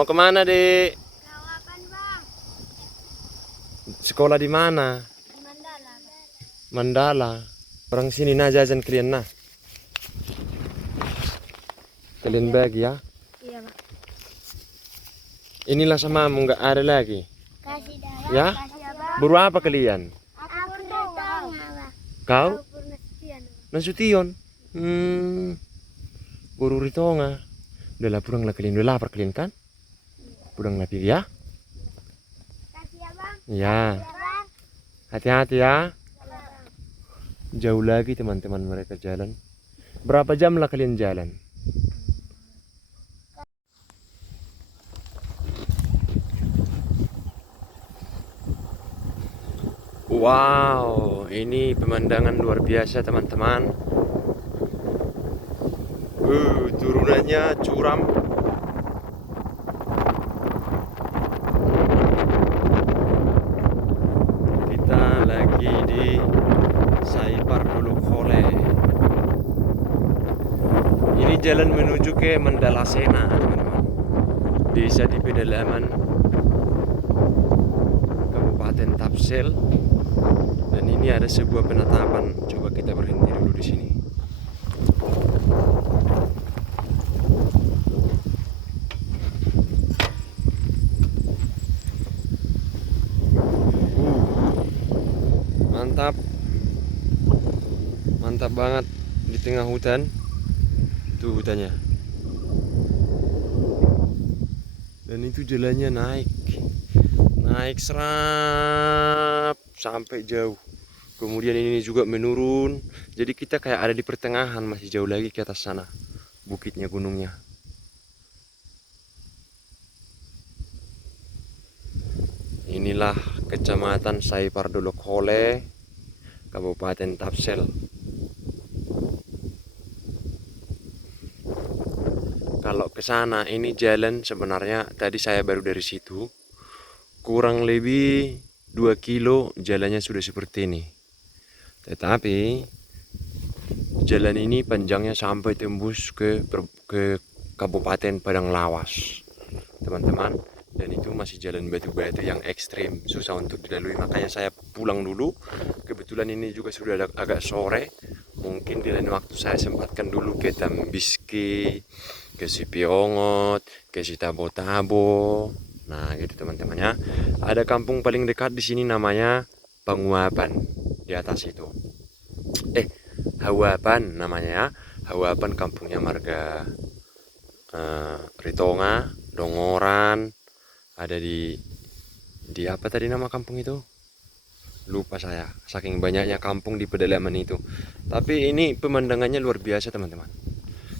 Mau kemana, Dek? Kawakan bang. Sekolah di mana? Di Mandala. Mandala. Orang sini nah jajan kalian nah. Kalian bagi ya. Iya bang. Inilah sama nggak ada lagi. Kasih dah. Ya? Kasih abang. Buru apa kalian? Aku Purnatama bang. Kau? Aku Purnasetian bang. Nasution. Buru ritonga. Udah lah pulang lah kalian. Udah lapar kalian kan? Pulang lah ya. Kasih abang. Ya. Abang. Hati-hati ya. Jauh lagi teman-teman mereka jalan. Berapa jam lah kalian jalan? Wow, ini pemandangan luar biasa teman-teman. Turunannya curam. Kita lagi di Saipar Dulu Kole. Ini jalan menuju ke Mandala Sena, teman-teman. Desa di pedalaman Kabupaten Tapsel. Dan ini ada sebuah penatapan. Coba kita berhenti dulu di sini. Mantap. Mantap banget di tengah hutan. Tuh hutannya. Dan itu jalannya naik. Naik serap sampai jauh. Kemudian ini juga menurun. Jadi kita kayak ada di pertengahan, masih jauh lagi ke atas sana. Bukitnya, gunungnya. Inilah Kecamatan Saipar Dulu Kole, Kabupaten Tapsel. Kalau ke sana ini jalan sebenarnya tadi saya baru dari situ. Kurang lebih 2 kilo jalannya sudah seperti ini. Tetapi jalan ini panjangnya sampai tembus ke Kabupaten Padang Lawas, teman-teman. Dan itu masih jalan batu-batu yang ekstrim, susah untuk dilalui. Makanya saya pulang dulu. Kebetulan ini juga sudah agak sore. Mungkin di lain waktu saya sempatkan dulu ke Tambiski, ke Sipiongot, ke Sitabo-Tabo. Nah, gitu teman-teman ya. Ada kampung paling dekat di sini namanya Panguapan di atas itu. Hawapan namanya ya. Hawapan kampungnya marga Ritonga, Dongoran. Ada di apa tadi nama kampung itu? Lupa saya. Saking banyaknya kampung di pedalaman itu. Tapi ini pemandangannya luar biasa teman-teman.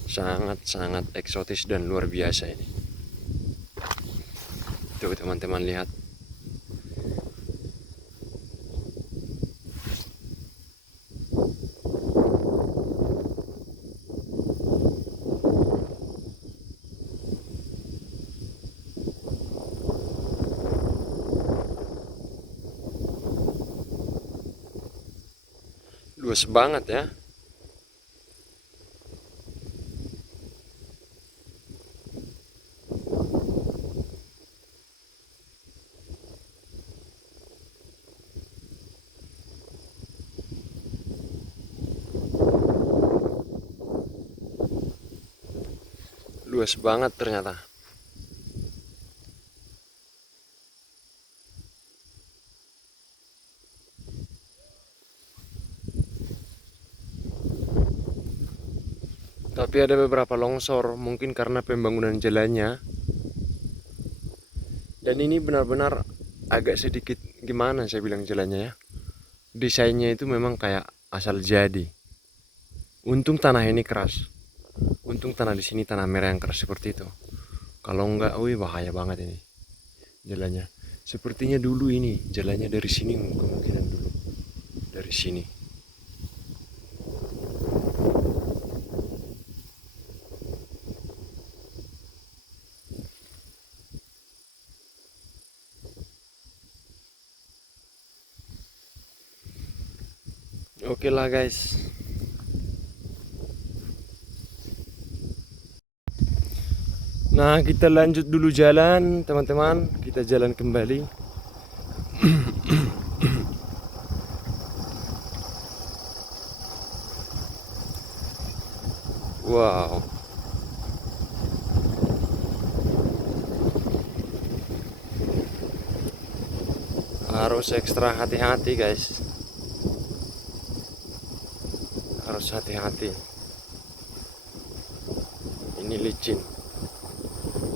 Sangat-sangat eksotis dan luar biasa ini. Tuh teman-teman lihat. Luas banget ya. Luas banget ternyata. Tapi ada beberapa longsor, mungkin karena pembangunan jalannya. Dan ini benar-benar agak sedikit gimana saya bilang jalannya ya. Desainnya itu memang kayak asal jadi. Untung tanah ini keras. Untung tanah di sini tanah merah yang keras seperti itu. Kalau enggak, wih bahaya banget ini jalannya. Sepertinya dulu ini jalannya dari sini, kemungkinan dulu dari sini. Oke lah guys. Nah, kita lanjut dulu jalan, teman-teman. Kita jalan kembali. Wow. Harus ekstra hati-hati, guys. Harus hati-hati. Ini licin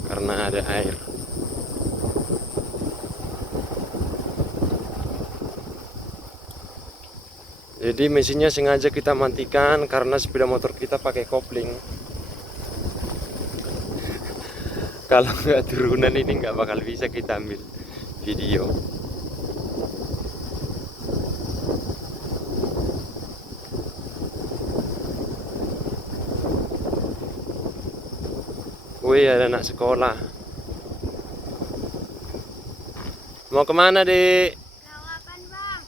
karena ada air. Jadi mesinnya sengaja kita matikan karena sepeda motor kita pakai kopling. Kalau nggak turunan ini nggak bakal bisa kita ambil video. Wih, ada anak sekolah. Mau kemana, Dek? Lawakan bang.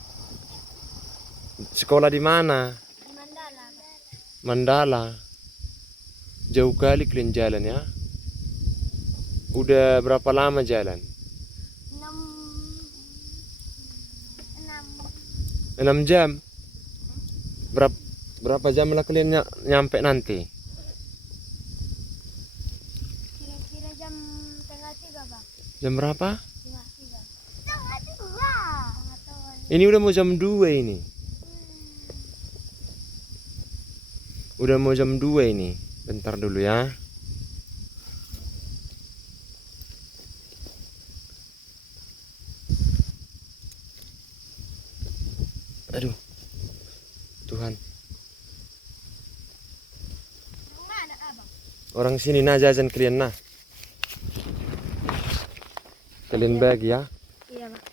Sekolah di mana? Di Mandala bang. Mandala. Jauh kali kalian jalan ya. Udah berapa lama jalan? 6 jam. Berapa jam lah kalian nyampe nanti? Kira-kira jam tengah 3 bang. Jam berapa? Tengah 3. Tengah 3. Ini udah mau jam 2 ini. Udah mau jam 2 ini. Bentar dulu ya. Aduh. Tuhan. Mana abang? Orang sini nah jajan kalian nah. Kalian bagi ya. Iya bang.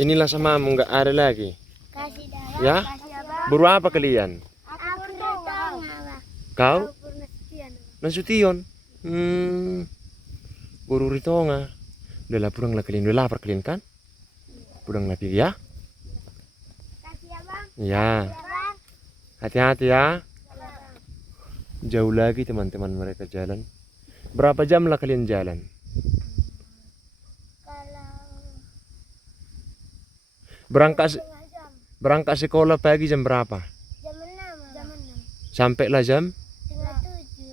Inilah sama nggak ada lagi. Kasih dah. Ya? Kasih abang. Buru apa kalian? Aku Purnatama bang. Kau? Aku Purnasetian bang. Nasution. Buru ritonga. Udahlah pulang lah kalian. Udah lapar kalian kan? Pulang lah pergi ya. Kasih abang. Ya. Abang. Hati-hati ya. Jauh lagi teman-teman mereka jalan. Berapa jam lah kalian jalan? Kalau Berangkat setengah jam. berangkat sekolah pagi jam berapa? Jam 6. Jam 6. Sampailah jam Setengah 7.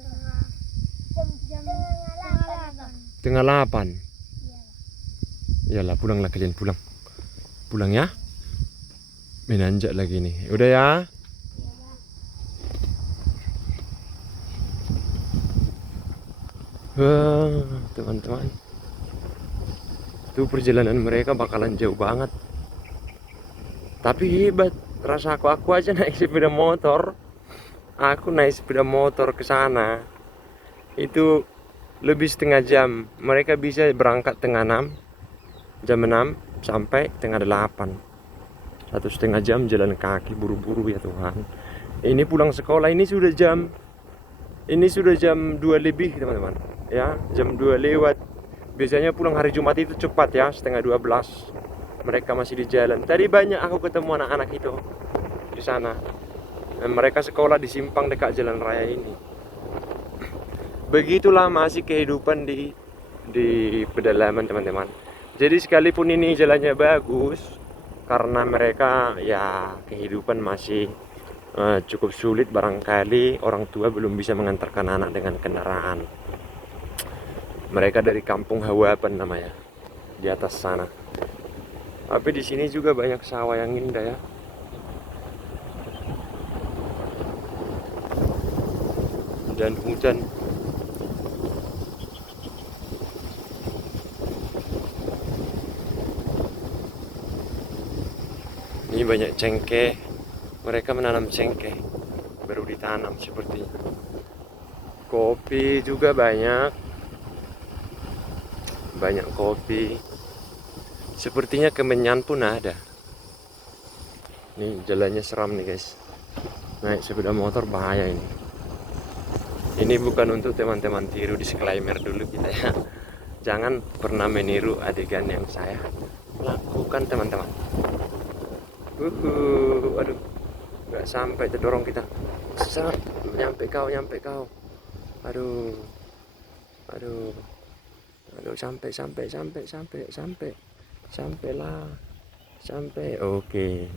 Jam setengah 8. Iya. Iyalah pulanglah kalian pulang. Pulang ya. Menanjak lagi nih. Udah ya. Wah, teman-teman. Tuh perjalanan mereka bakalan jauh banget. Tapi hebat. Rasa aku aja naik sepeda motor. Aku naik sepeda motor ke sana. Itu lebih setengah jam. Mereka bisa berangkat tengah 6. Jam 6 sampai tengah 8. 1,5 jam jalan kaki buru-buru ya Tuhan. Ini pulang sekolah ini sudah jam 2 lebih teman-teman. Ya, jam 2 lewat. Biasanya pulang hari Jumat itu cepat ya, setengah 12. Mereka masih di jalan. Tadi banyak aku ketemu anak-anak itu di sana. Dan mereka sekolah di simpang dekat jalan raya ini. Begitulah masih kehidupan di pedalaman teman-teman. Jadi sekalipun ini jalannya bagus, karena mereka ya kehidupan masih cukup sulit, barangkali orang tua belum bisa mengantarkan anak dengan kendaraan. Mereka dari kampung Hawapan namanya, di atas sana. Tapi di sini juga banyak sawah yang indah ya. Dan hujan. Ini banyak cengkeh. Mereka menanam cengkeh. Baru ditanam seperti itu. Kopi juga banyak. Banyak kopi. Sepertinya kemenyan pun ada. Nih jalannya seram nih guys. Naik sepeda motor bahaya ini. Ini bukan untuk teman-teman tiru, disclaimer dulu kita ya. Jangan pernah meniru adegan yang saya lakukan teman-teman. Aduh, nggak sampai terdorong kita. Nyampe kau. Aduh, Aduh. Aduh, sampai. Sampailah. Sampai. Oke.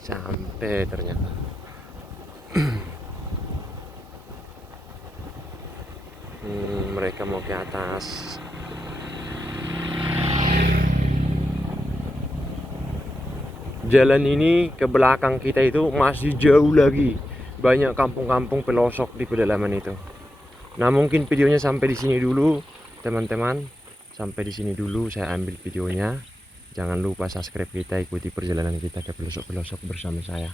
Sampai ternyata. Mereka mau ke atas. Jalan ini ke belakang kita itu masih jauh lagi. Banyak kampung-kampung pelosok di pedalaman itu. Nah, mungkin videonya sampai di sini dulu, teman-teman. Sampai di sini dulu saya ambil videonya. Jangan lupa subscribe kita, ikuti perjalanan kita ke pelosok-pelosok bersama saya.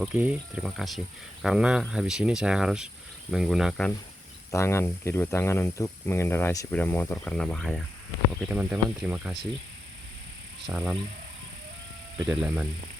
Oke, terima kasih. Karena habis ini saya harus menggunakan kedua tangan untuk mengendarai sepeda motor karena bahaya. Oke teman-teman, terima kasih. Salam pedalaman.